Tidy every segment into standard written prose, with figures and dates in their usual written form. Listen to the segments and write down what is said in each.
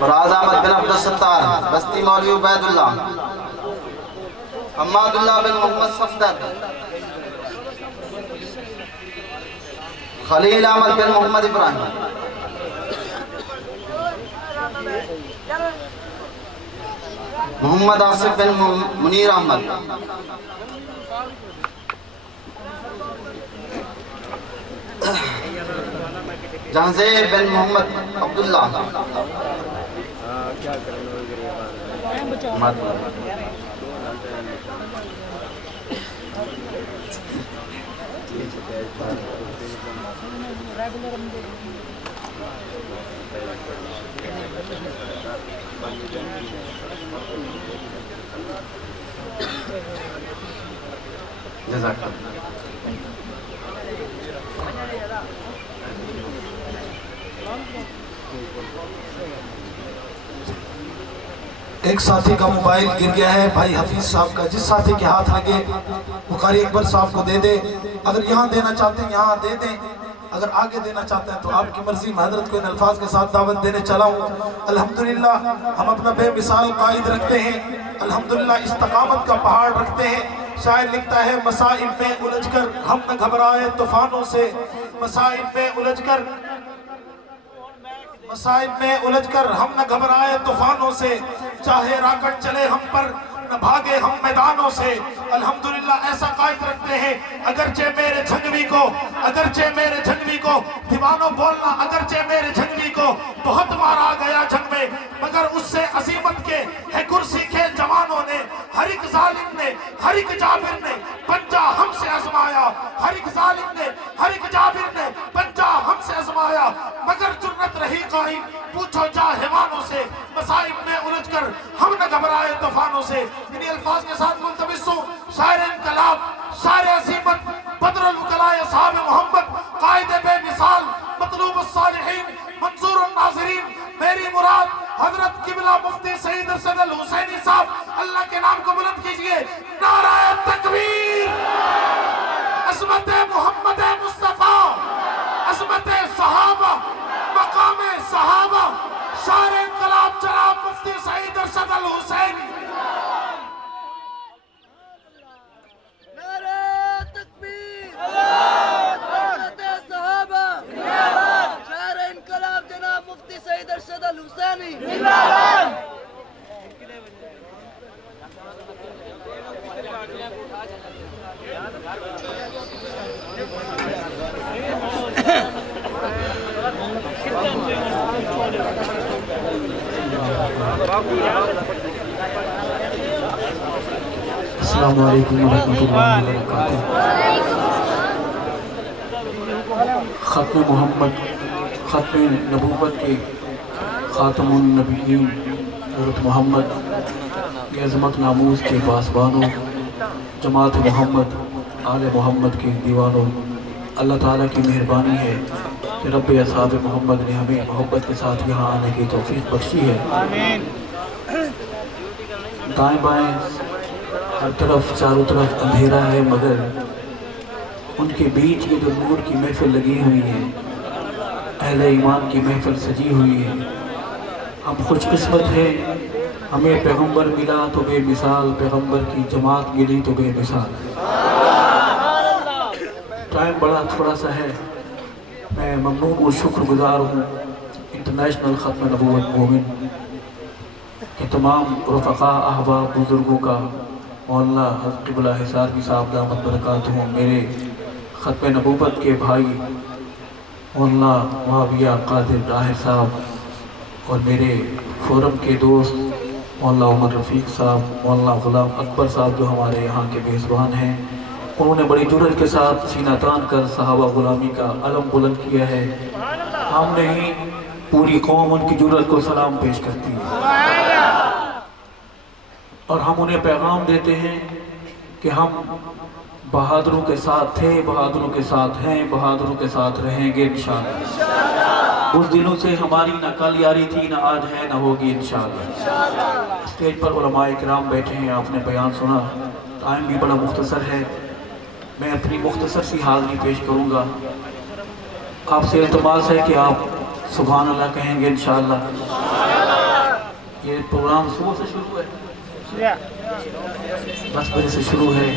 فراز احمد بن عبد الستار بستی مولوی عبید اللہ حماد اللہ بن محمد صفدر خلیل احمد بن محمد ابراہیم محمد آصف بن منیر احمد جہانزیب بن محمد عبداللہ جزاک اللہ۔ ایک ساتھی کا موبائل گر گیا ہے بھائی حفیظ صاحب کا، جس ساتھی کے ہاتھ لگے وہ قاری اکبر صاحب کو دے دے، اگر یہاں دینا چاہتے ہیں یہاں دے دیں، اگر آگے دینا چاہتے ہیں تو آپ کی مرضی۔ میں حضرت کو ان الفاظ کے ساتھ دعوت دینے چلا ہوں۔ الحمدللہ ہم اپنا بے مثال قائد رکھتے ہیں، الحمدللہ استقامت کا پہاڑ رکھتے ہیں۔ شاعر لکھتا ہے مسائل میں الجھ کر ہم نہ گھبرائے طوفانوں سے، مسائل میں الجھ کر ہم نہ گھبرائے طوفانوں سے، چاہے راکٹ چلے ہم پر نہ بھاگے ہم میدانوں سے۔ الحمدللہ ایسا قائد رکھتے ہیں، اگرچہ میرے جھنگوی کو دیوانوں بولنا، اگرچہ میرے جھنگوی کو بہت مارا گیا جنگ میں، مگر اس سے عظیمت کے ہے کرسی کے جوانوں نے۔ ہر ایک ظالم نے، ہر ایک جابر نے پنجہ ہم سے آزمایا، ہر ایک ظالم نے، ہر ایک جابر نے پنجہ ہم سے آزمایا، مگر جرت رہی قائم پوچھو جاہوانوں سے۔ مسائب میں الجھ کر ہم نہ گھبرائے طوفانوں سے۔ انہی الفاظ کے ساتھ ملتمس ہوں، شاعر انقلاب، شاعر عظیمت، بدر الوکلاء اصحاب محمد، قائد بے مثال، مطلوب الصالحین، منظور الناظرین، میری مراد حضرت قبلہ مفتی سید ارشد الحسینی صاحب، اللہ کے نام کو بلند کیجئے، نعرہ تکبیر، عظمت محمد مصطفیٰ، عظمت صحابہ، مقام صحابہ، شاعر انقلاب جناب مفتی سید ارشد الحسینی۔ نعرہ تکبیر، عظمت صحابہ، شاعر انقلاب جناب مفتی سید ارشد الحسینی۔ السلام علیکم ورحمۃ اللہ وبرکاتہ۔ ختم محمد، ختم نبوت کے خاتم النبیین حضرت محمد کی عظمت ناموز کے پاسبانوں، جماعت محمد، آل محمد کے دیوانوں، اللہ تعالیٰ کی مہربانی ہے کہ رب اصحاب محمد نے ہمیں محبت کے ساتھ یہاں آنے کی توفیق بخشی ہے۔ دائیں بائیں ہر طرف چاروں طرف اندھیرا ہے، مگر ان کے بیچ یہ جو نور کی محفل لگی ہوئی ہے، اہل ایمان کی محفل سجی ہوئی ہے۔ ہم خوش قسمت ہیں، ہمیں پیغمبر ملا تو بے مثال، پیغمبر کی جماعت ملی تو بے مثال۔ ٹائم بڑا تھوڑا سا ہے، میں ممنون و شکر گزار ہوں انٹرنیشنل ختم نبوت مومن کہ تمام رفقاء، احباب، بزرگوں کا، مولانا حضرت قبلہ حصار صاحب دامت برکاتہ، میرے ختم نبوت کے بھائی مولانا معاویہ قادر طاہر صاحب، اور میرے فورم کے دوست مولانا عمر رفیق صاحب، مولانا غلام اکبر صاحب جو ہمارے یہاں کے میزبان ہیں، انہوں نے بڑی جرأت کے ساتھ سینہ تان کر صحابہ غلامی کا علم بلند کیا ہے۔ ہم نہیں، پوری قوم ان کی جرأت کو سلام پیش کرتی ہے، اور ہم انہیں پیغام دیتے ہیں کہ ہم بہادروں کے ساتھ تھے، بہادروں کے ساتھ ہیں، بہادروں کے ساتھ رہیں گے انشاءاللہ۔ اس دنوں سے ہماری نہ کل یاری تھی، نہ آج ہے، نہ ہوگی انشاءاللہ۔ اسٹیج پر علماء کرام بیٹھے ہیں، آپ نے بیان سنا، ٹائم بھی بڑا مختصر ہے، میں اپنی مختصر سی حاضری پیش کروں گا۔ آپ سے التماس ہے کہ آپ سبحان اللہ کہیں گے انشاءاللہ۔ یہ پروگرام صبح سے شروع ہے 10 بجے سے شروع ہے،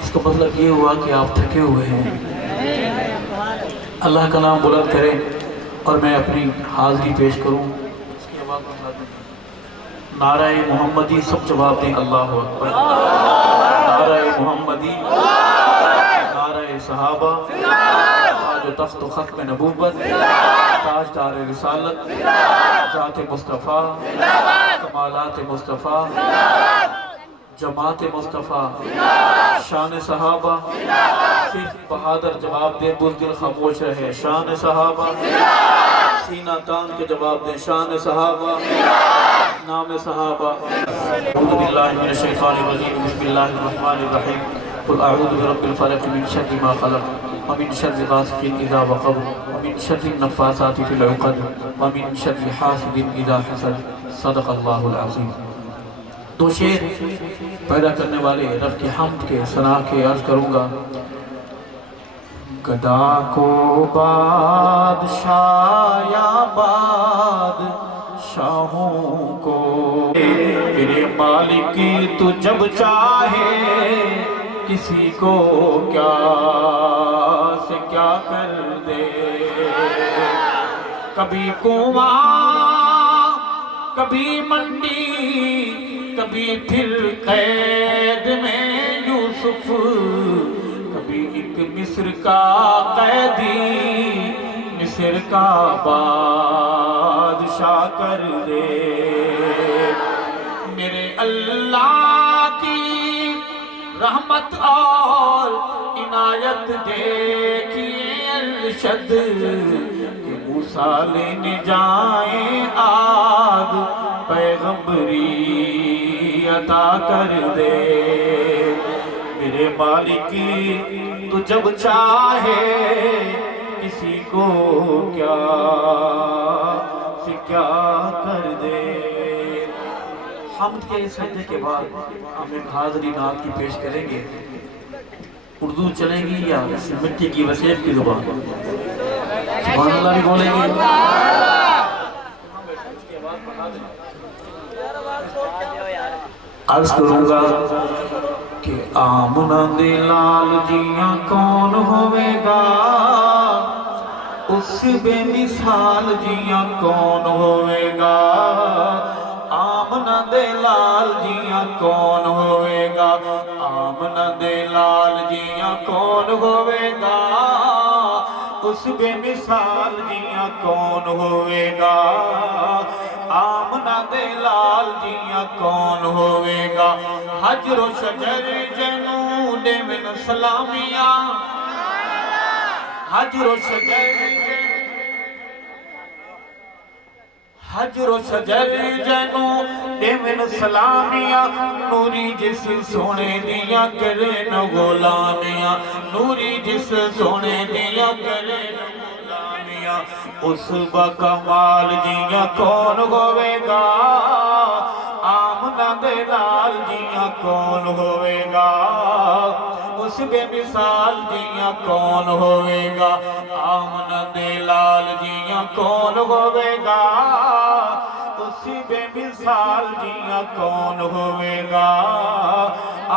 اس کا مطلب یہ ہوا کہ آپ تھکے ہوئے ہیں۔ اللہ کا نام بلند کریں اور میں اپنی حاضری پیش کروں۔ اس کی آواز بتا دیں، نعرہ محمدی، سب جواب دیں اللہ اکبر۔ نعرہ محمدی، نعرہ صحابہ، تاج و تخت و ختم نبوت، تاجدار رسالت، ذات مصطفیٰ، کمالات مصطفیٰ، جماعت مصطفیٰ، شان صحابہ، صرف بہادر جواب دے، بزدل خاموش رہے۔ شان صحابہ، سینہ تان کے جواب دیں، شان صحابہ، نام صحابہ۔ اعوذ باللہ من الشیطان الرجیم، بسم اللہ الرحمن الرحیم، قل اعوذ برب الفلق من شر ما خلق ومن شر غاسق اذا وقب ومن شر النفاثات في العقد ومن شر حاسد اذا حسد، صدق اللہ العظیم۔ دو شعر پیدا کرنے والے رب کی حمد کے ثنا کے عرض کروں گا۔ گدا کو بادشاہ یا بادشاہوں کو، میرے مالک تو جب چاہے کسی کو کیا سے کیا کر دے۔ کبھی کنواں، کبھی منڈی، کبھی پھر قید میں یوسف، کبھی ایک مصر کا قیدی مصر کا بادشاہ کر دے۔ میرے اللہ کی رحمت اور عنایت دیکھیے ارشد، کہ موسیٰ لینے جائیں آگ پیغمبری عطا کر دے۔ میرے مالک تو جب چاہے کسی کو کیا سے کیا کر دے۔ حمد کے سجدے کے بعد ہم ایک حاضری نعت کی پیش کریں گے۔ اردو چلے گی یا مٹی کی وسیب کی زبان؟ سبحان اللہ بھی بولیں گے۔ عرض کروں گا کہ آمنہ دے لال جیاں کون ہوئے گا، اس بے مثال جیاں کون ہوئے گا۔ آمنہ دے لال جیاں کون ہوئے گا، آمنہ دے لال جیاں کون ہوئے گا، اس بے مثال جیاں کون ہوئے گا۔ آمنہ دے لال جیاں کون ہوئے گا، حجر و شجر جنون من سلامیاں، حجر و شجر جنون من سلامیاں، نوری جس سونے دیا کرے نہ غلامیاں، نوری جس سونے دیا کرے نہ غلامیاں، اس با کمال جیاں کون ہوئے گا۔ آمنہ دے لال جیاں کون ہوئے گا، اس بے مثال جیاں کون ہوئے گا۔ آمنہ دے لال جیاں کون ہوئے گا، اس بے مثال جیاں کون ہوئے گا۔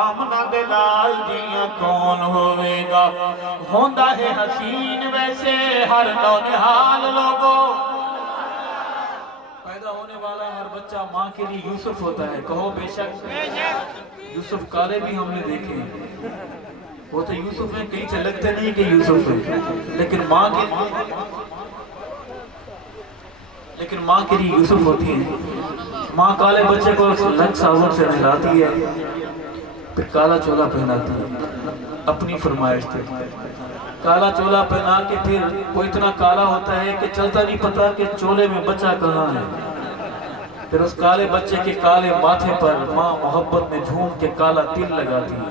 آمنہ دے لال جیاں کون ہوئے گا۔ ہوندہ ہے حسین ویسے ہر نونہال لوگوں، پیدا ہونے والا ہر بچہ ماں کے لیے یوسف ہوتا ہے، کہو بے شک۔ یوسف کالے بھی ہم نے دیکھے، وہ تو یوسف ہیں، کہیں سے لگتے نہیں کہ یوسف ہیں، لیکن ماں کے لیے یوسف ہوتی ہے۔ ماں کالے بچے کو لگ صابن سے نہلاتی ہے، پھر کالا چولا پہناتی ہے، اپنی فرمائش تھے۔ کالا چولا پہنا کے پھر وہ اتنا کالا ہوتا ہے کہ چلتا نہیں پتا کہ چولے میں بچہ کہاں ہے۔ پھر اس کالے بچے کے کالے ماتھے پر ماں محبت میں جھوم کے کالا تل لگاتی ہے،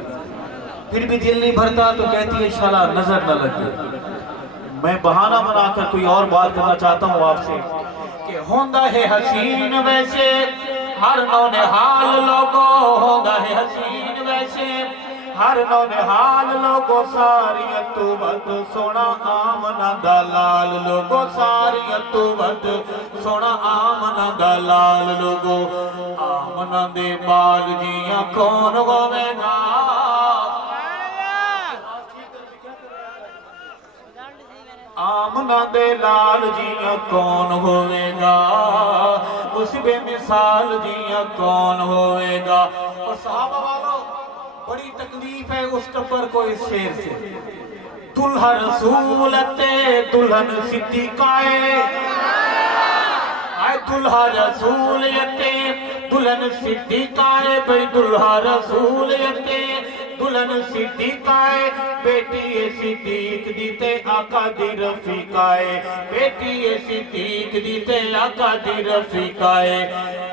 پھر بھی دل نہیں بھرتا تو کہتی ہے شالا نظر نہ لگے۔ میں بہانہ بنا کر کوئی اور بات کرنا چاہتا ہوں آپ سے کہ ہوندہ ہے حسین ویسے ہر نونہال لوگوں، ہوندہ ہے حسین ویسے ہر نونہال لوگو ساری تو ود سونا آمنہ دلال لوگو ساری تو ود سونا آمنہ دلال لوگو آمنہ دے بال جیاں کون ہوئے گا آمنہ دے لال جیاں کون ہوئے گا اس بے مثال جیاں کون ہوئے گا اور صحابہ والوں بڑی تکلیف ہے اس کفر کو اس شیر سے دلہا رسولتے دلہن صدیقائے آئے دلہا رسولتے دلہن صدیقائے بھئی دلہا رسولتے دلہن صدیقائے بیٹی صدیق دیتے آقا دی رفیقائے بیٹی صدیق دیتے آقا دی رفیقائے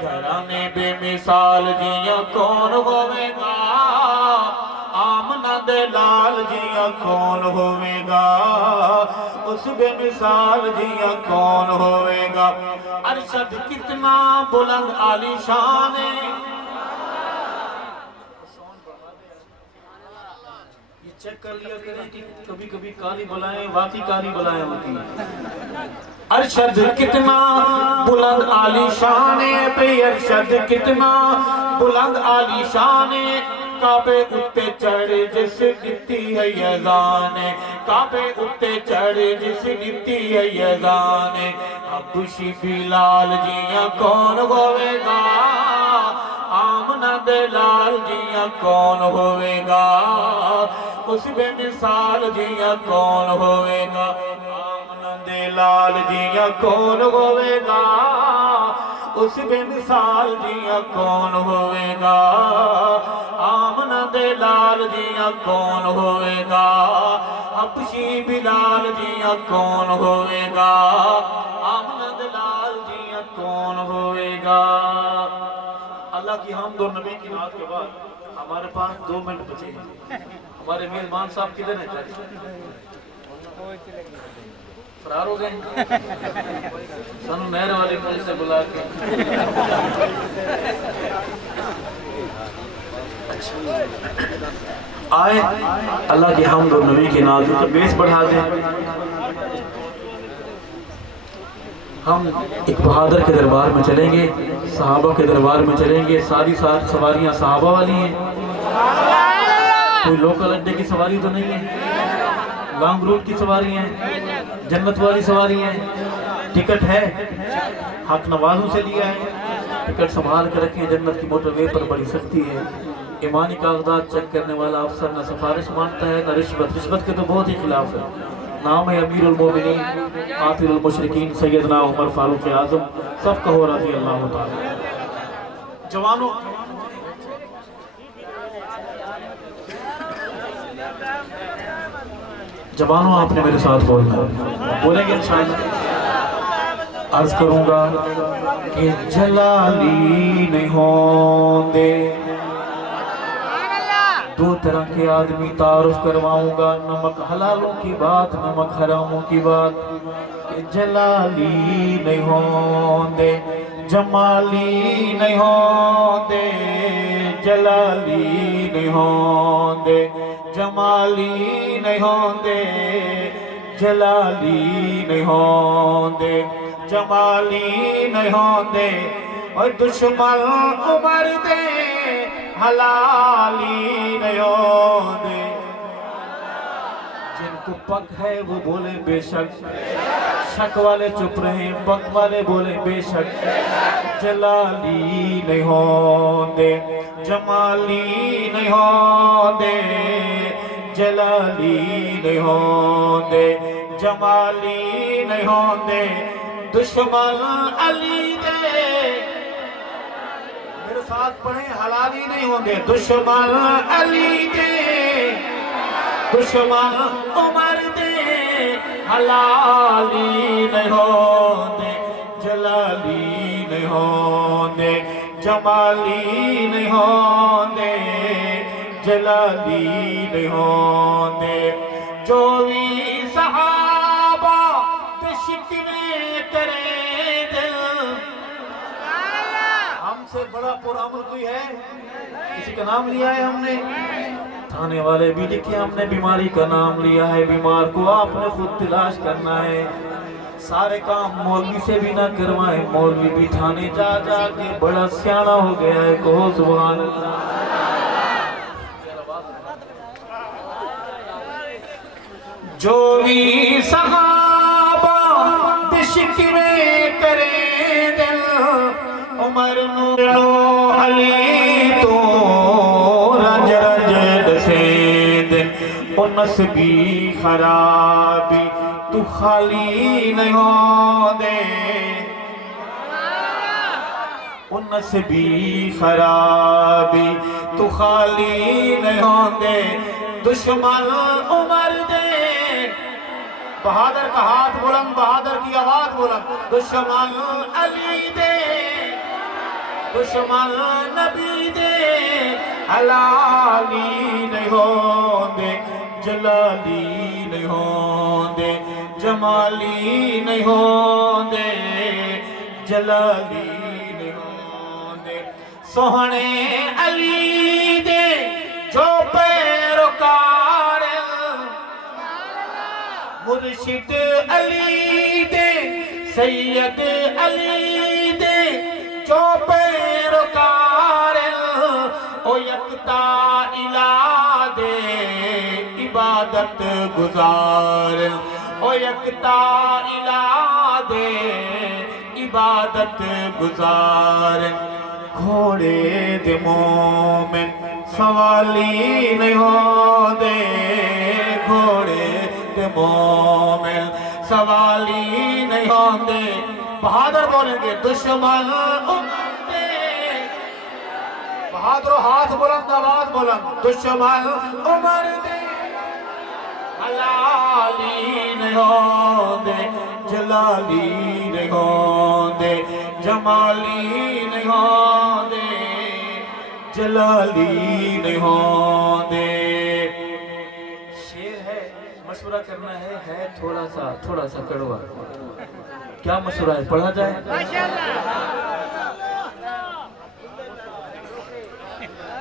گھرانے بے مثال جیاں کون ہوئے گا آمنہ دے لال جیاں کون ہوئے گا اس بے مثال جیاں کون ہوئے گا ارشد کتنا بلند عالی شان ہے یہ چیک کر لیا کریں کہ کبھی کبھی کالی بلائیں واقعی کالی بلائیں ہوتی ہیں ارشد کتنا بلند عالی شان ہے بے ارشد کتنا بلند عالی شان ہے کعبے اتے چڑھ جس گتی ہے یزان کعبے اتے چڑھ جس گتی ہے یزان حبشی بلال جیاں کون ہوئے گا آمنہ دے لال جیاں کون ہوئے گا اس بے مثال جیاں کون ہوئے گا آمنہ دے لال جیاں کون ہوئے گا اس بے مثال جیاں کون ہوئے گا آمنہ دے لال جیاں کون ہوئے گا حبشی بلال جیاں کون ہوئے گا آمنہ دے لال جیاں کون ہوئے گا اللہ کی حمد اور نبی کی نعت کے بعد ہمارے پاس 2 منٹ بچے ہیں ہمارے میزبان صاحب کدھر ہیں فرار ہو گئے سنو نہر والی کل سے بلا کے آئے اللہ کی حمد اور نبی کی نعت تو بیس بڑھا دیں ہم ایک بہادر کے دربار میں چلیں گے صحابہ کے دربار میں چلیں گے ساری سواریاں صحابہ والی ہیں کوئی لوکل اڈے کی سواری تو نہیں ہے لانگ روٹ کی سواری ہیں جنت والی سواری ہیں ٹکٹ ہے حق نوازوں سے لیا ہے ٹکٹ سنبھال کر رکھیں جنت کی موٹر وے پر بڑی سختی ہے ایمانی کاغذات چیک کرنے والا افسر نہ سفارش مانتا ہے نہ رشوت کے تو بہت ہی خلاف ہے نام ہے امیر المومنین قاتل المشرکین سیدنا عمر فاروق اعظم سب کہو رضی اللہ تعالی جوانوں جوانوں آپ نے میرے ساتھ بولنا بولیں گے انشاءاللہ عرض کروں گا کہ جلالی نہیں ہوں دے 2 طرح کے آدمی تعارف کرواؤں گا نمک حلالوں کی بات نمک حراموں کی بات کہ جلالی نہیں ہوں دے جمالی نہیں ہوں دے جلالی نہیں ہوں دے جمالی نہیں ہوں دے جلالی نہیں ہوں دے جمالی نہیں ہوں دے اور دشمن عمر دے حلالی نہیں ہوں دے جن کو پک ہے وہ بولے بے شک شک والے چپ رہے پک والے بولے بے شک جلالی نہیں ہوں دے جمالی نہیں ہوں دے جلالی نہیں ہوں دے جمالی نہیں ہوں دے دشمن علی دے میرے ساتھ پڑھیں حلالی نہیں ہوں دے دشمن علی دے دشمن عمر دے حلالی نہیں ہوں دے جلالی نہیں ہوں دے جمالی نہیں ہوں دے جلالی نہیں ہوں دے جو بھی صحابہ پہ شکوے کرے دل ہم سے بڑا پرامر کوئی ہے کسی کا نام لیا ہے ہم نے تھانے والے بھی لکھے ہم نے بیماری کا نام لیا ہے، بیمار کو آپ نے خود تلاش کرنا ہے، سارے کام مولوی سے بھی نہ کروائیں، مولوی بھی تھانے جا جا کے بڑا سیانا ہو گیا ہے، کہو سبحان اللہ۔ جو بھی صحابہ بشکوے کرے دل، عمر نو علی تو رج رج دسے دن، انس بھی خرابی تو خالی نہیں ہو دے، انس بھی خرابی تو خالی نہیں ہو دے، دشمن عمر دے، بہادر کا ہاتھ بلند، بہادر کی آواز بلند، دشمن علی دے، دشمن نبی دے، حلالی نہیں ہوں دے، جلالی نہیں ہوں دے، جمالی نہیں ہوں دے، جلالی نہیں ہوں دے، سوہنے علی دے جو پیروکار، مرشد علی دے، سید علی دے جو پیروکار، او یکتا الہ دے عبادت گزار، او یکتا الہ دے عبادت گزار، گھوڑے دے مومن سوالی نہیں ہو دے، گھوڑے دے مومن سوالی نہیں ہو دے، بہادر بولیں گے دشمن عمر دے، بہادر ہاتھ بلند آواز بلند، دشمن عمر دے، حلالی نہیں ہو دے، جلالی نہیں ہو دے، جمالی نہیں ہو دے، جلالی نہیں ہو دے۔ شیر ہے، مشورہ کرنا ہے تھوڑا سا کڑوا، کیا مشورہ ہے؟ پڑھا جائے؟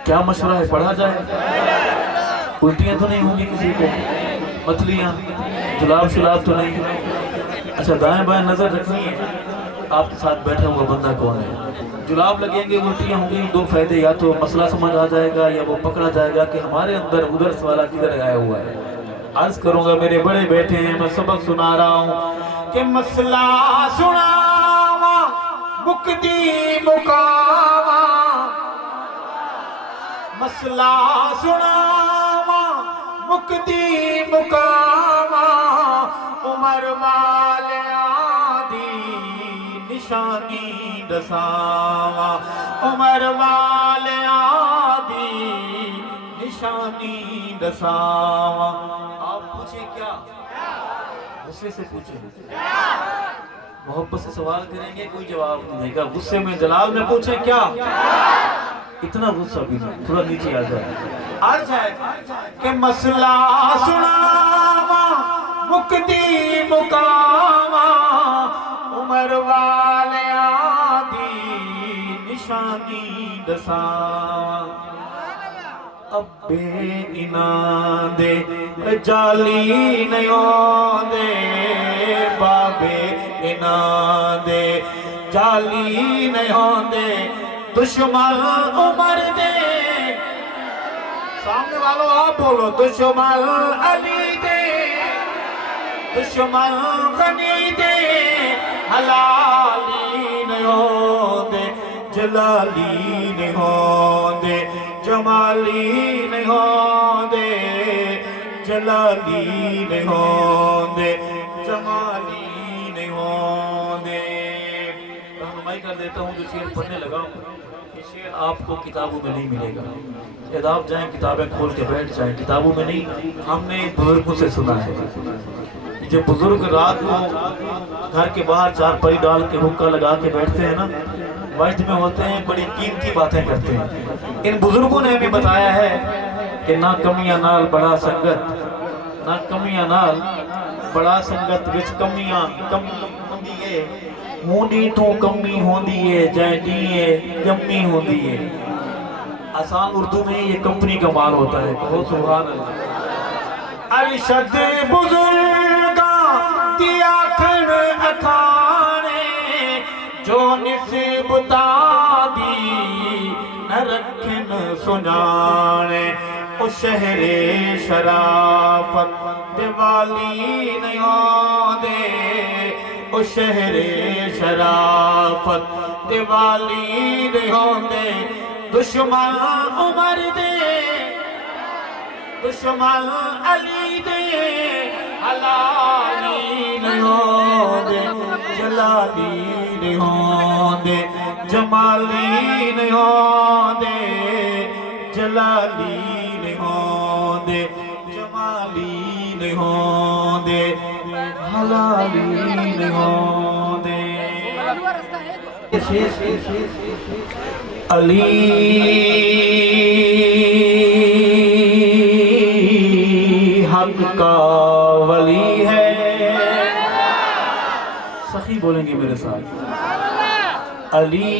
کیا مشورہ ہے؟ پڑھا جائے؟ الٹیاں تو نہیں ہوں گی کسی کو؟ متلیاں جلاب شلاب تو نہیں؟ اچھا دائیں بائیں نظر رکھنی ہے، آپ کے ساتھ بیٹھا ہوا بندہ کون ہے؟ جلاب لگیں گے، الٹیاں ہوں گی، دو فائدے، یا تو مسئلہ سمجھ آ جائے گا یا وہ پکڑا جائے گا کہ ہمارے اندر ادھر سوالہ کدھر آیا ہوا ہے۔ عرض کروں گا میرے بڑے بیٹھے ہیں، میں سبق سنا رہا ہوں کہ مسئلہ سناوا مکدی مکاوا، مسئلہ سناوا مکدی مکاوا، عمر والیاں دی نشانی دساوا، عمر والیاں دی نشانی دساوا۔ آپ پوچھیں کیا؟ غصے سے پوچھیں، محبت سے سوال کریں گے، کوئی جواب نہیں دے گا، غصے میں جلال میں پوچھیں کیا؟ اتنا غصہ بھی نہیں، تھوڑا نیچے آ جائے۔ عرض ہے کہ مسئلہ سناوا مکدی مکاوا، عمر والیاں دی نشانی دساوا، اب بے انان دے جالی نہیں ہوں دے، بابے انان دے جالی نہیں ہوں دے، دشمن عمر دے، سامنے والوں آپ بولو، دشمن علی دے، دشمن غنی دے، حلالی نہیں ہوں دے، جلالی نہیں ہوں دے، جمالی نہیں ہوں دے، جلالی نہیں ہوں دے، جمالی نہیں ہوں دے۔ رہنمائی کر دیتا ہوں، جو شعر پڑھنے لگا ہوں یہ شعر آپ کو کتابوں میں نہیں ملے گا، شاید آپ جائیں کتابیں کھول کے بیٹھ جائیں، کتابوں میں نہیں، ہم نے بزرگوں سے سنا ہے۔ جو بزرگ رات کو گھر کے باہر چارپائی ڈال کے حقہ لگا کے بیٹھتے ہیں نا، وجد میں ہوتے ہیں، بڑی قیمتی باتیں کرتے ہیں۔ ان بزرگوں نے بھی بتایا ہے کہ نہ کمیاں نال بڑا سنگت، نہ کمیاں نال بڑا سنگت وچ کمیاں کمیے، ہونی تو کمی ہوندی ہے، جائیں دیئے جمی ہوندی ہے۔ آسان اردو میں یہ کمپنی کا مال ہوتا ہے. کہو سبحان اللہ. ارشد بزرگا دیا کھن اکھانے جو نسبتا دی نہ رکھن سنانے او شہر شرافت دیوالی نہیں دے او شہر شرافت دیوالی نہیں دے دشمن عمر دے دشمن علی دے حلالی نہیں دے جلالی نہیں دے جمالی نہیں دے جلالی نہیں دے جمالی نہیں دے حلالی نہیں دے. علی حق کا ولی ہے. سخی بولیں گے میرے ساتھ. علی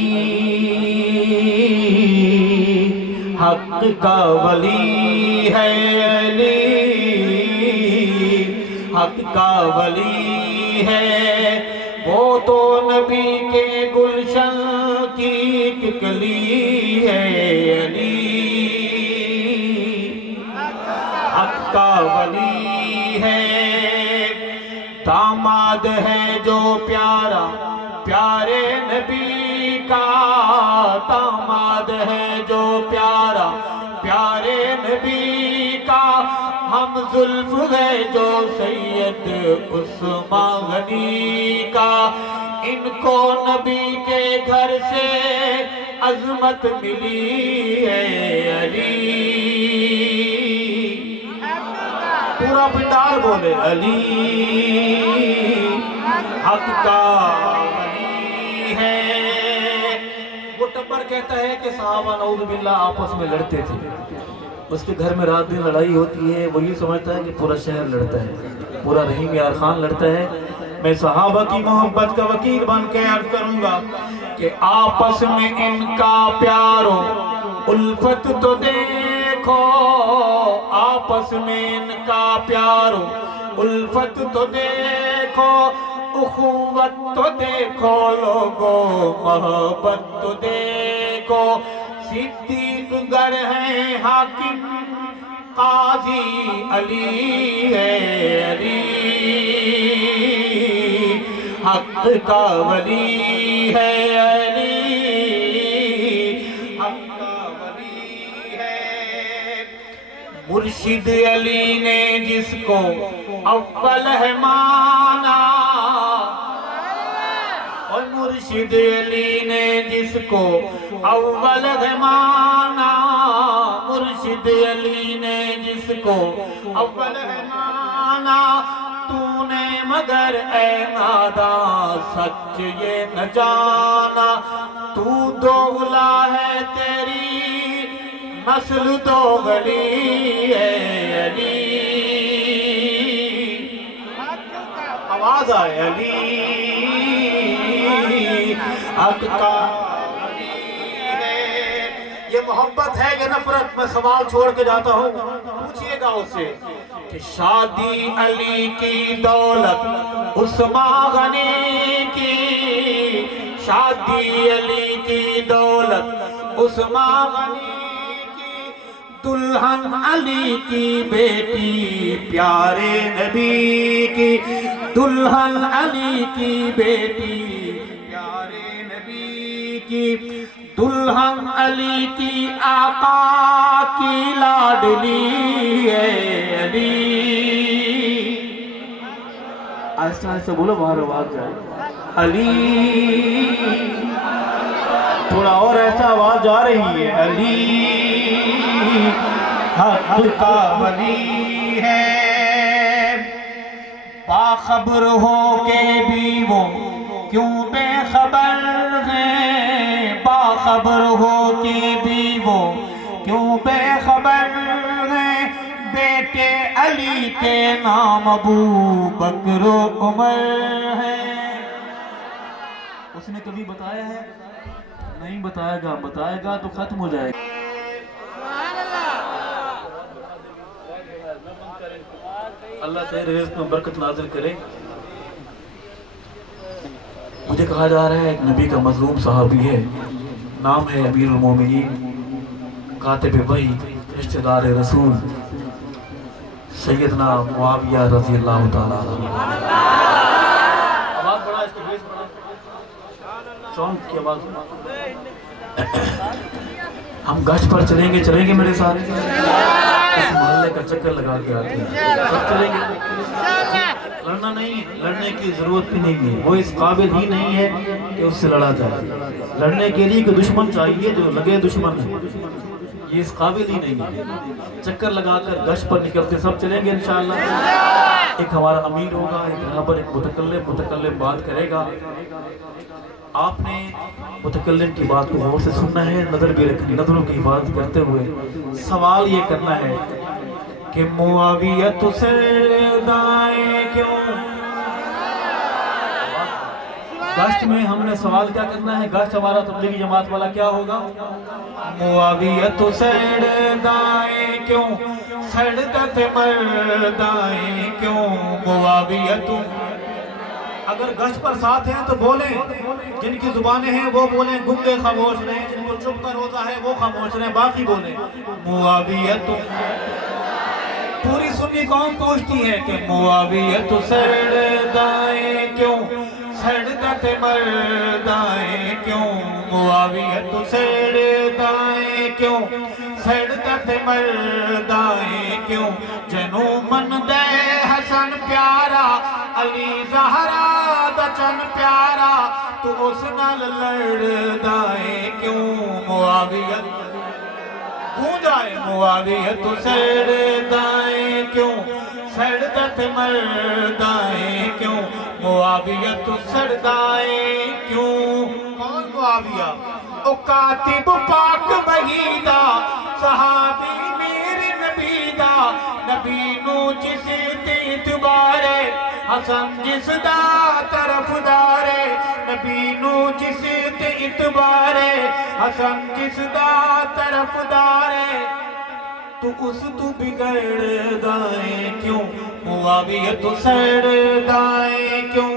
حق کا ولی ہے. علی حق کا ولی ہے. وہ تو نبی کے گلشن کی کلی ہے. علی حق کا ولی ہے. داماد ہے جو پیارا پیارے نبی کا. داماد ہے جو پیارا پیارے نبی کا. ہم زلف ہے جو سید عثمان غنی کا. ان کو نبی کے گھر سے عظمت ملی ہے. علی پورا پنڈال بولے. علی حق کا ولی ہے. وہ ٹبر کہتا ہے کہ صحابہ نعوذ باللہ آپس میں لڑتے تھے. اس کے گھر میں رات دن لڑائی ہوتی ہے. وہ یہ سمجھتا ہے کہ پورا شہر لڑتا ہے, پورا رحیم یار خان لڑتا ہے. میں صحابہ کی محبت کا وکیل بن کے عرض کروں گا کہ آپس میں ان کا پیارو الفت تو دیکھو. آپس میں ان کا پیارو الفت تو دیکھو. اخوت تو دیکھو لوگو محبت تو دیکھو. صدیق گر ہیں حاکم قاضی علی ہے. علی حق کا ولی ہے. علی حق کا ولی ہے. مرشد علی نے جس کو اول ہے مانا, اور مرشد علی نے جس کو اول ہے مانا. مرشد علی نے جس کو اول ہے مانا. تو نے مگر اے ناداں سچ یہ نہ جانا. تو دوغلا ہے تیری نسل دوغلی ہے. علی آواز آئے. علی حق کا ولی ہے. یہ محبت ہے یا نفرت؟ میں سوال چھوڑ کے جاتا ہوں, پوچھئے گا اس سے کہ شادی علی کی دولت عثمان غنی کی. شادی علی کی دولت عثمان غنی کی. دلہن علی کی بیٹی پیارے نبی کی. دلہن علی کی بیٹی پیارے نبی کی. دلہن علی کی آقا کی لاڈلی ہے. علی آہستہ آہستہ بولو, باہر آواز جائے. علی تھوڑا اور ایسا آواز جا رہی ہے. علی حق کا ولی ہے. باخبر ہو کے بھی وہ کیوں بے خبر ہیں. باخبر ہو کے بھی وہ کیوں بے خبر ہیں. بیٹے علی کے نام ابو بکر و عمر ہیں. اس نے کبھی بتایا ہے؟ نہیں بتائے گا. بتائے گا تو ختم ہو جائے گا. اللہ تیرے رزق میں برکت نازل کرے. مجھے کہا جا رہا ہے ایک نبی کا مظلوم صحابی ہے، نام ہے امیر المومنین کاتب وحی رشتہ دار رسول سیدنا معاویہ رضی اللہ تعالیٰ عنہ. آواز بڑھا، اس کو بیس بڑھا، چونک کی آواز. ہم گشت پر چلیں گے میرے ساتھ، اس محلے کا چکر لگا کے آتے ہیں، سب چلیں گے. لڑنا نہیں، لڑنے کی ضرورت بھی نہیں ہے، وہ اس قابل ہی نہیں ہے کہ اس سے لڑا جائے. لڑنے کے لیے کوئی دشمن چاہیے جو لگے دشمن ہے، یہ اس قابل ہی نہیں ہے. چکر لگا کر گشت پر نکلتے سب چلیں گے انشاءاللہ. ایک ہمارا امیر ہوگا، ایک رہبر، ایک متکلم بات کرے گا. آپ نے متکلم کی بات کو غور سے سننا ہے، نظر بھی رکھنی، نظروں کی حفاظت کرتے ہوئے سوال یہ کرنا ہے کہ معاویہ سے دائیں کیوں. گشت میں ہم نے سوال کیا کرنا ہے؟ گشت ہمارا تبلیغی جماعت والا کیا ہوگا؟ معاویہ سے دائیں کیوں، سڑکت مردائیں کیوں، معاویہ. اگر گشت پر ساتھ ہیں تو بولیں، جن کی زبانیں ہیں وہ بولیں، گنگے خاموش رہیں، جن کو چپ کر ہوتا ہے وہ خاموش رہیں، باقی بولیں. معاویہ پوری سنی قوم پوچھتی ہے کہ معاویہ سردائیں کیوں، سڑکت مردائیں کیوں، معاویہ سردائیں کیوں، سڑکت مردائیں کیوں. جنو من دے حسن پیارا، علی زہرا دچن پیارا، تو اس نال لڑدائیں کیوں. معاویہ گونجائے، معاویہ سردائیں کیوں، سڑکت مردائیں کیوں، معاویہ سردائیں کیوں. کون معاویہ؟ او کاتب پاک وحیدہ، صحابی میرے نبی دا، نبی نو جس تے اعتبارے، حسن جس دا طرف دارے، نبی نو جس تے اعتبارے، حسن جس دا طرف دارے، تو اس تو بگڑ دائیں کیوں. معاویہ سردائیں کیوں،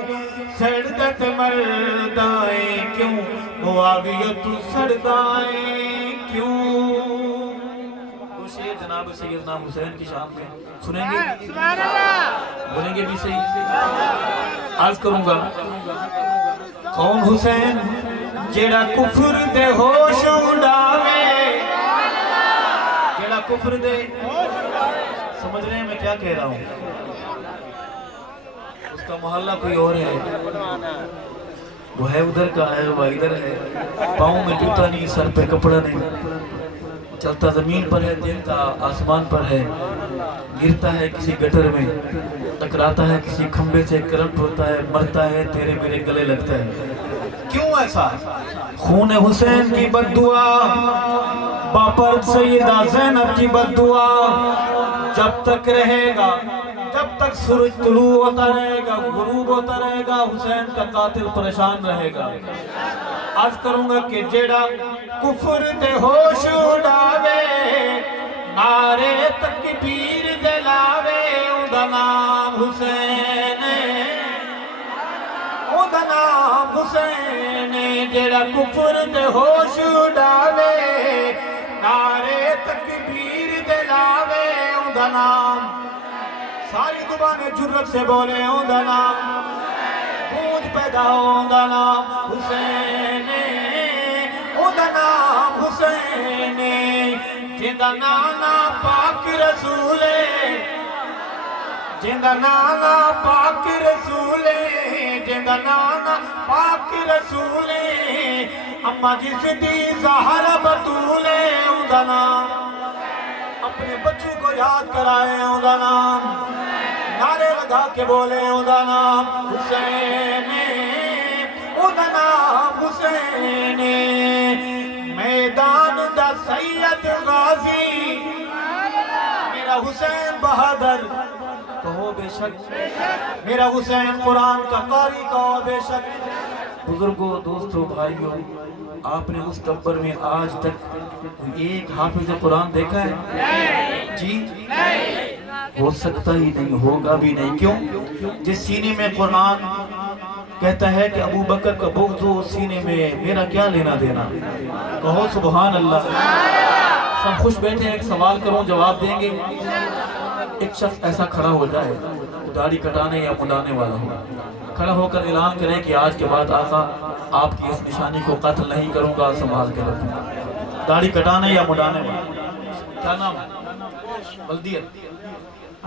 سڑکت مردائیں کیوں، معاویہ سردائیں کیوں. دو شعر جناب سیدنا حسین کی شان میں سنیں گے، بولیں گے بھی صحیح. عرض کروں گا، کون حسین جیڑا کفر دے ہوش اڑاوے، جیڑا کفر دے، سمجھ رہے ہیں میں کیا کہہ رہا ہوں؟ اس کا محلہ کوئی اور ہے، وہ ہے ادھر کا ہے، وہ ادھر ہے. پاؤں میں جوتا نہیں، سر پہ کپڑا نہیں، چلتا زمین پر ہے، دیکھتا آسمان پر ہے، گرتا ہے کسی گٹر میں، ٹکراتا ہے کسی کھمبے سے، کرنٹ ہوتا ہے، مرتا ہے، تیرے میرے گلے لگتا ہے. کیوں ایسا؟ خون حسین کی بددعا، باپر سیدہ زینب کی بددعا جب تک رہے گا، جب تک سورج طلوع ہوتا رہے گا، غروب ہوتا رہے گا، حسین کا قاتل پریشان رہے گا. عرض کروں گا کہ جیڑا کفر دے ہوش اڑاوے، نعرے تکبیر دلاوے، اوندا نام حسین، اوندا نام حسین. جیڑا کفر دے ہوش اڑاوے، نعرے تکبیر دلاوے، اوندا نام. ساری زبانیں جرت سے بولے، اوندا نام. گونج پیدا اوندا نام حسین، اوندا نام حسین. جیندا نانا پاک رسولے، جیندا نانا پاک رسولے، جیندا نانا پاک رسولے. اما جس دی زہرا بطولے، اوندا نام. اپنے بچوں کو یاد کرائے، اوندا نام. نعرے لگا کے بولے، اوندا نام حسین، اوندا نام حسین. میدان دا سید غازی، میرا حسین بہادر کہو بے شک، میرا حسین قرآن کا قاری کہو بے شک. بزرگوں، دوستوں، بھائیوں، آپ نے اس ٹبر میں آج تک ایک حافظ قرآن دیکھا ہے؟ جی ہو سکتا ہی نہیں، ہوگا بھی نہیں. کیوں؟ جس سینے میں قرآن کہتا ہے کہ ابو بکر کا بغض ہو، اس سینے میں میرا کیا لینا دینا؟ کہو سبحان اللہ. سب خوش بیٹھے ہیں، ایک سوال کروں جواب دیں گے. ایک شخص ایسا کھڑا ہو جائے، داڑھی کٹانے یا مڈانے والا ہو، کھڑا ہو کر اعلان کرے کہ آج کے بعد آقا آپ کی اس نشانی کو قتل نہیں کروں گا، سنبھال کے رکھوں گا. داڑھی کٹانے یا مڈانے والا، کیا نام ہے؟ بلدیت.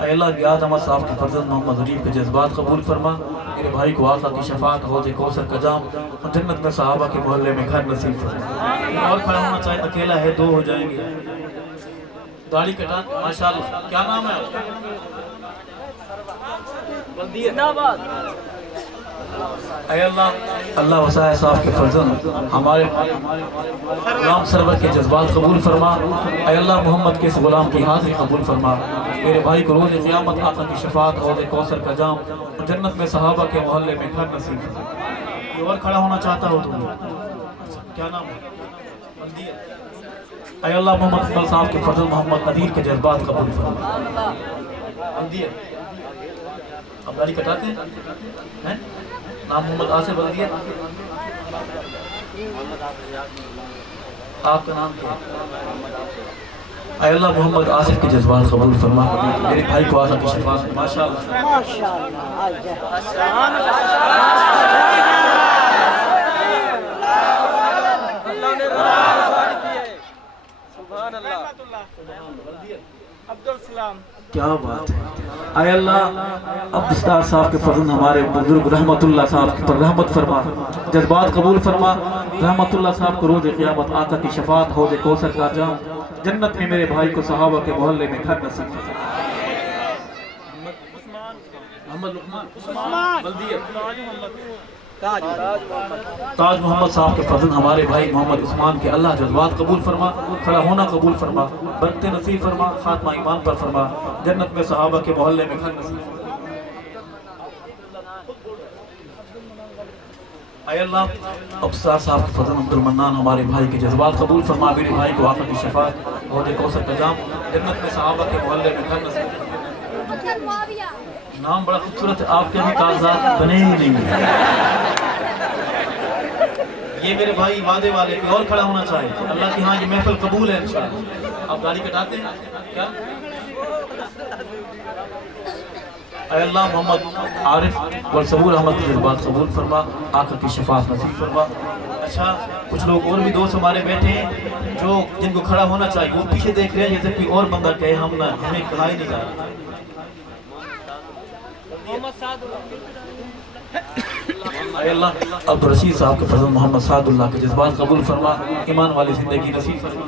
اے اللہ ریاض احمد صاحب کے فرزند محمد ظریف کے جذبات قبول فرما. میرے بھائی کو آقا کی شفاعت، حوض کوثر کا جام اور جنت میں صحابہ کے محلے میں گھر نصیب فرما. اور کھڑا ہونا چاہے، اکیلا ہے، دو ہو جائیں گے. داڑھی کٹا، ماشاءاللہ. کیا نام ہے آپ کا؟ اے اللہ، اللہ وسائے صاحب کے فرزند ہمارے غلام سرور کے جذبات قبول فرما. اے اللہ محمد کے اس غلام کی حاضری قبول فرما. میرے بھائی کو روز قیامت آقا کی شفاعت، حوض کوثر کا جام اور جنت میں صحابہ کے محلے میں گھر نصیب فرما. کوئی اور کھڑا ہونا چاہتا ہو تو کیا نام ہے؟ اے اللہ محمد اقبال صاحب کے فرزند محمد نذیر کے جذبات قبول فرما. اب داڑھی کٹاتے ہیں؟ نام محمد آصف بلدیہ. آپ کا نام کیا ہے؟ اے اللہ محمد آصف کے جذبات قبول فرما. میرے بھائی کو آقا کی شفاعت. ماشاءاللہ. کیا بات ہے. اے اللہ عبدالستار صاحب کے فرزند ہمارے بزرگ رحمت اللہ صاحب پر رحمت فرما، جذبات قبول فرما. رحمت اللہ صاحب کو روز قیامت آقا کی شفاعت، حوض کوثر کا جام، جنت میں میرے بھائی کو صحابہ کے محلے میں گھر نصیب فرما. محمد لقمان بلدیہ. تاج محمد صاحب کے فرزند ہمارے بھائی محمد عثمان کے اللہ جذبات قبول فرما. کھڑا ہونا قبول فرما، برکتیں نصیب فرما، خاتمہ ایمان پر فرما، جنت میں صحابہ کے محلے میں گھر نصیب فرما. اے اللہ ابصار صاحب کے فرزند عبد المنان ہمارے بھائی کے جذبات قبول فرما. میرے بھائی کو آقا کی شفاعت، حوض کوثر کا جام، جنت میں صحابہ کے محلے میں گھر نصیب فرما. نام بڑا خوبصورت ہے، آپ کے بھی کاغذات بنے ہی نہیں ہیں. یہ میرے بھائی وعدے والے. کوئی اور کھڑا ہونا چاہے اللہ کی ہاں یہ محفل قبول ہے انشاءاللہ. آپ داڑھی کٹاتے ہیں کیا؟ اے اللہ محمد عارف والصبور احمد کے جذبات قبول فرما، آقا کی شفاعت نصیب فرما. اچھا کچھ لوگ اور بھی دوست ہمارے بیٹھے ہیں جو جن کو کھڑا ہونا چاہیے، وہ پیچھے دیکھ رہے ہیں جیسے کوئی اور بندہ کہے ہمیں کہا ہی نہیں جا رہا. اے اللہ عبدالرشید صاحب کے فرزند محمد سعد اللہ کے جذبات قبول فرما، ایمان والی زندگی نصیب فرما.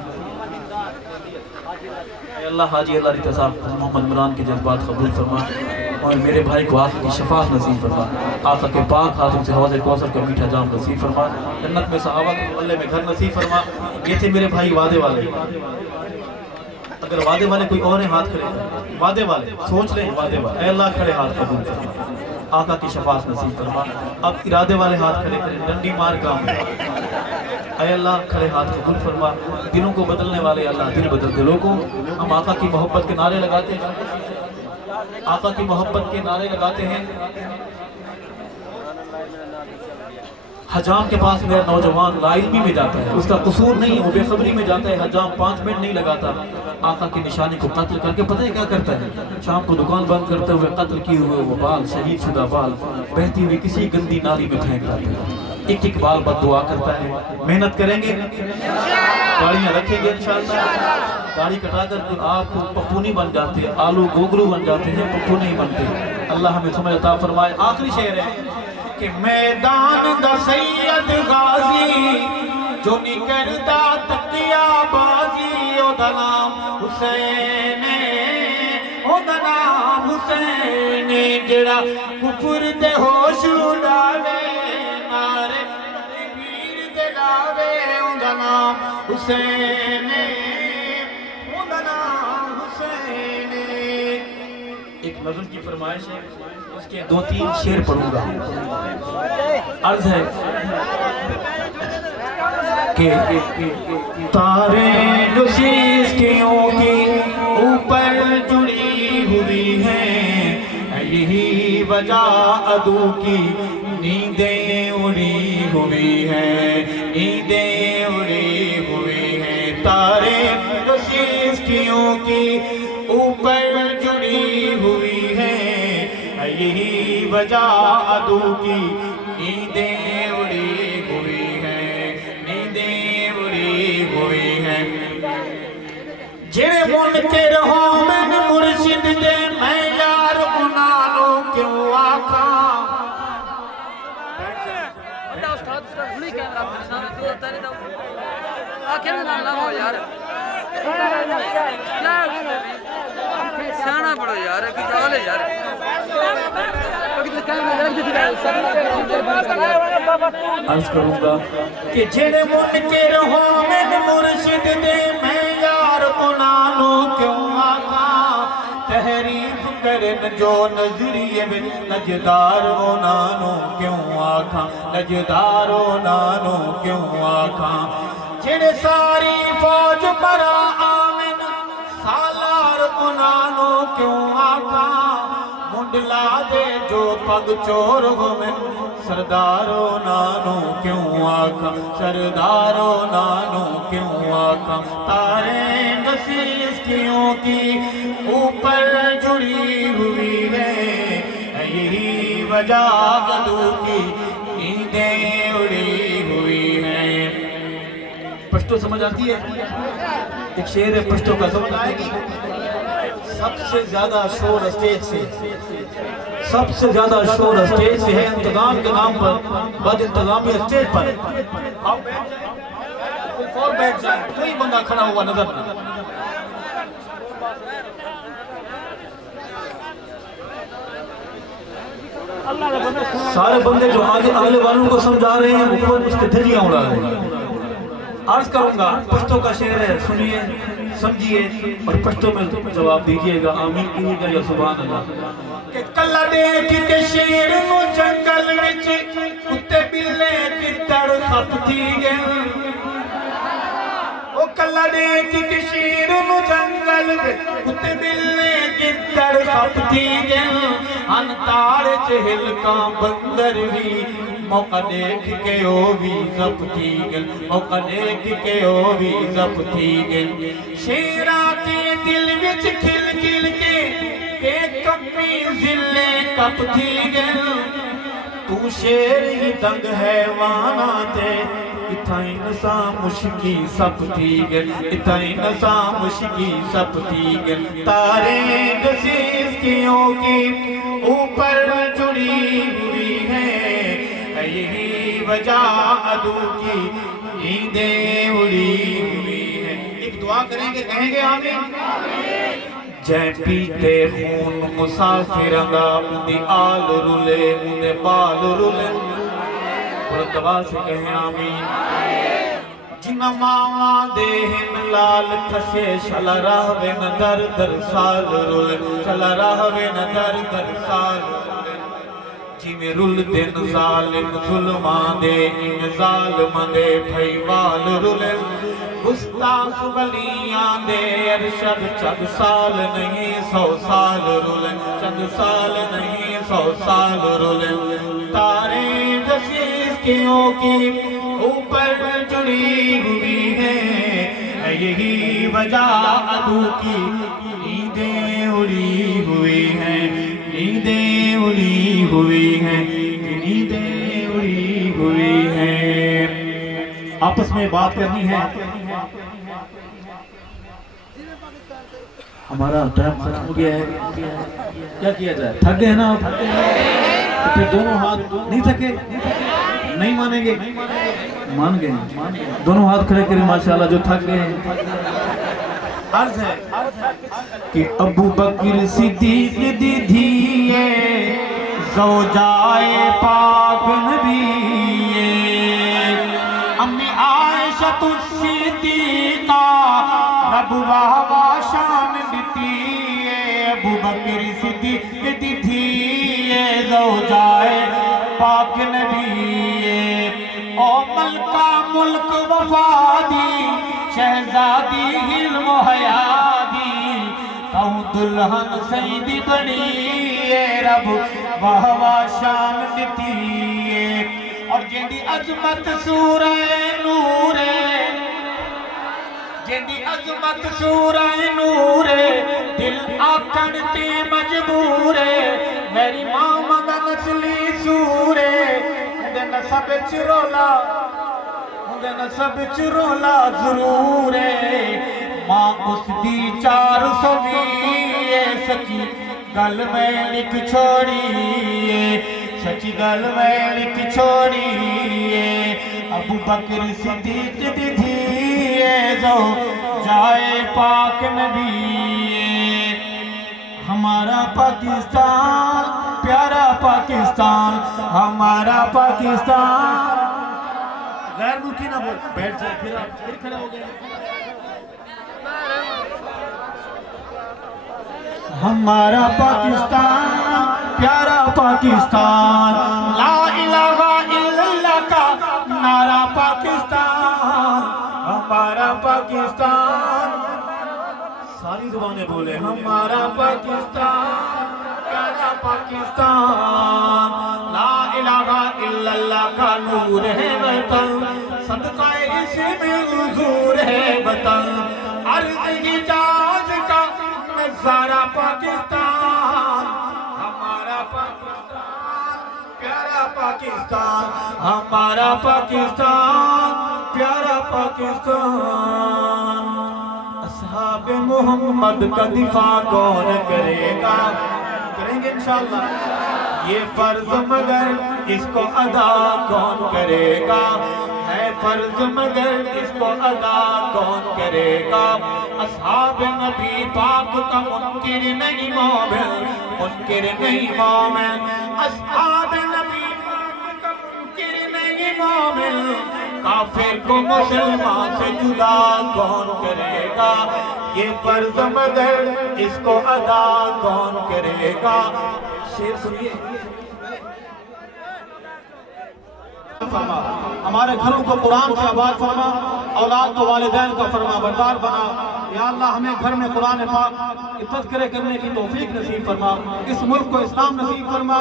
اے اللہ حاجی اللہ رضا صاحب محمد عمران کے جذبات قبول فرما اور میرے بھائی کو آقا کی شفاعت نصیب فرما. آقا کے پاک ہاتھوں سے حوض کوثر کا میٹھا جام نصیب فرما، جنت میں صحابہ کے محلے میں گھر نصیب فرما. یہ تھے میرے بھائی وعدے والے. اگر وعدے والے کوئی اور ہیں ہاتھ کھڑے کریں، وعدے والے سوچ لیں وعدے والے. اے اللہ کھڑے ہاتھ قبول فرما، آقا کی شفاعت نصیب فرما. اب ارادے والے ہاتھ کھڑے کریں، ڈنڈی مار کام. اے اللہ کھڑے ہاتھ قبول فرما. دلوں کو بدلنے والے اللہ دل بدل دلوں کو. ہم آقا کی محبت کے نعرے لگاتے ہیں، آقا کی محبت کے نعرے لگاتے ہیں. حجام کے پاس میرا نوجوان لا علمی میں جاتا ہے، اس کا قصور نہیں، وہ بے خبری میں جاتا ہے. حجام 5 منٹ نہیں لگاتا، آقا کی نشانی کو قتل کر کے پتہ ہے کیا کرتا ہے؟ شام کو دکان بند کرتے ہوئے قتل کیے ہوئے وہ بال، شہید شدہ بال بہتی ہوئی کسی گندی نالی میں پھینک جاتے ہیں. ایک ایک بال بد دعا کرتا ہے. محنت کریں گے، داڑیاں رکھیں گے انشاءاللہ. داڑھی کٹا کر آپ کو پپو نہیں بن جاتے، آلو گوگلو بن جاتے ہیں، پپو نہیں بنتے. اللہ ہمیں سمجھ عطا فرمائے. آخری شعر ہے کہ میدان دا سید غازی جو نہیں کرتا تکیا بازی، او دا نام حسین، او دا نام حسین، جڑا کفر دے ہوش اڑاوے، نعرے تکبیر دے لاوے، او دا نام حسین، او دا نام حسین. ایک نظم کی فرمائش ہے، اس کے 2-3 شعر پڑھوں گا. عرض ہے کہ تارے جو سیسکیوں کی اوپر جڑی ہوئی وجہ عدو کی نیندیں اڑی ہوئی ہیں، نیندیں اڑی ہوئی ہیں، تارے کشتیوں کی اوپر جڑی ہوئی ہیں، یہی وجہ عدو کی نیندیں اڑی ہوئی ہیں، نیندیں اڑی ہوئی ہیں۔ جڑے منکر ہوں میں مرشد دے میں یار انہاں نوں کیوں آکھاں۔ سیانا پڑھو یار کی چال ہے یار عرض کروں گا کہ جڑے منکر ہوں میں مرشد دے میں یار انہاں نوں کیوں آکھاں، تحریف کرن جو نظریے میں نجدار انہاں نوں کیوں آکھاں، نجدار انہاں نوں کیوں آکھاں۔ جڑے ساری فوج مرا آمن سالار انہاں نوں کیوں آکھاں، منڈلا دے جو پگ چور ہومن سردار انہاں نوں کیوں آکھاں، سردار انہاں نوں کیوں آکھاں۔ تارے نسیس کیوں کی اوپر جڑی ہوئی ہے، یہی وجہ عدو کی نیندیں اڑی ہوئی ہیں۔ پشتو سمجھ آتی ہے؟ ایک شعر ہے پشتو کا، سمجھ آئے گی؟ سب سے زیادہ شور اسٹیج سے، سب سے زیادہ شور اسٹیج سے ہے انتظام کے نام پر، بد انتظامی اسٹیج پر۔ آپ بیٹھ جائیں، کوئی بندہ کھڑا ہوا نظر نہ۔ سارے بندے جو آگے اگلے والوں کو سمجھا رہے ہیں وہ اس کے دھجیاں اڑا رہے ہیں۔ عرض کروں گا پشتو کا شعر ہے، سنیے سمجھیے اور پشتو میں جواب دیجئے گا، آمین کہیے گا یا سبحان اللہ۔ کہ کلا دیکھ کے شیر نو جنگل وچ کتے بلے تتڑ خپ تھی گئے، او کلا دیکھ کے شیر نو جنگل وچ کتے بلے تتڑ خپ تھی گئے، ان تاڑ چہل کاں بندر بھی موقع دیکھ کے او بھی زب تھی گل، موقع دیکھ کے او بھی زب تھی گل۔ شیرہ کے دل وچ کھل کھل کے ایک کمی ذلے کپ تھی گل، تو شیر ہی دنگ حیوانہ تے اتھائی نساں مشکی سپ تھی گل، اتھائی نساں مشکی سپ تھی گل۔ تارے دسیس کیوں کی اوپر جڑی ہوئی ہے، یہی وجہ عدو کی نیندیں اڑی ہوئی ہے۔ ایک دعا کریں گے، کہیں گے آمین۔ جے پیتے خون مسافرنگا اندی آل رولے اندے بال رولے، بلند آواز سے کہیں آمین۔ جنہ ماما دہن لال کھسے شلا راہوے نہ در در سال رولے، شلا راہوے نہ در در سال رولے، جی میں رول دن ظالم ظلمان دے ان ظالم دے بھائی وال رولے، گستاخ ولیاں دے ارشد چند سال نہیں 100 سال رولے، چند سال نہیں 100 سال رولے۔ تارے دسیس کیوں کی اوپر جڑی ہوئی ہے، یہی وجہ عدو کی نیندیں اڑی ہوئی ہیں، نیندیں اڑی ہوئی ہیں، نیندیں اڑی ہوئی ہیں۔ آپس میں بات کرنی ہے، ہمارا ٹائم ختم ہو گیا ہے، کیا کیا جائے؟ تھک گئے نا آپ؟ تو پھر دونوں ہاتھ نہیں تھکے؟ نہیں مانیں گے؟ مان گئے، دونوں ہاتھ کھڑے کریں ماشاءاللہ جو تھک گئے ہیں۔ عرض ہے کہ ابو بکر صدیق دی دھیے زوجائے پاک نبی، امی عائشہ الصدیقہ رب واہ شان دیتی ہے، ابو بکر صدیق دی دھیے زوجائے پاک نبی، او ملکہ ملک وفادی شہزادی علم و حیادی، تو دلہن سیدی بنی رب واہ واہ شان دتی ہے اور جیندی عظمت سورہ نور ہے جیندی عظمت سورہ نور ہے دل آکھن تے مجبور ہے میری ماں دا نسلی سور ہے اندے نسب چرولا اندے نسب چرولا ضرور ہے ماں اس دی 420 سچی گل میں لکھ چھوڑی سچی گل میں لکھ چھوڑی ابو بکر صدیق دی دھی جو جائے پاک نبی ہمارا پاکستان پیارا پاکستان ہمارا پاکستان غیر ملکی نہ بول بیٹھ جائے پھر کھڑے ہو گئے ہمارا پاکستان پیارا پاکستان لا الہ الا اللہ کا نعرہ پاکستان ہمارا پاکستان ساری زبانیں بولے ہمارا پاکستان پیارا پاکستان لا الہ الا اللہ کا نور ہے وطن صدقہ اس میں حضور ہے وطن عرض حجاز کا نظارہ پاکستان ہمارا پاکستان پیارا پاکستان ہمارا پاکستان پیارا پاکستان اصحاب محمد کا دفاع کون کرے گا کریں گے انشاءاللہ یہ فرض مگر اس کو ادا کون کرے گا ہے فرض مگر اس کو ادا کون کرے گا اصحاب نبی پاک کا منکر نہیں مومن منکر نہیں مومن اصحاب نبی پاک کا منکر نہیں مومن کافر کو مسلمان سے جدا کون کرے گا یہ فرض مگر اس کو ادا کون کرے گا شعر سنیے ہمارے گھروں کو قرآن سے آباد فرما اولاد کو والدین کا فرما بردار بنا یا اللہ ہمیں گھر میں قرآن پاک تذکرے کرنے کی توفیق نصیب فرما اس ملک کو اسلام نصیب فرما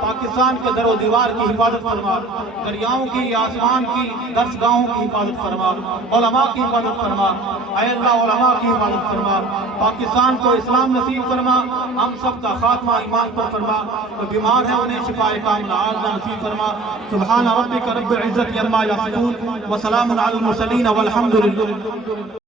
پاکستان کے در و دیوار کی حفاظت فرما دریاؤں کی آسمان کی درسگاہوں کی حفاظت فرما علماء کی حفاظت فرما اے اللہ علماء کی حفاظت فرما پاکستان کو اسلام نصیب فرما ہم سب کا خاتمہ ایمان پر فرما جو بیمار ہیں انہیں شفاء کاملہ عاجلہ نصیب فرما سبحان ربک رب العزت عما یصفون وسلام علی المرسلین والحمد للہ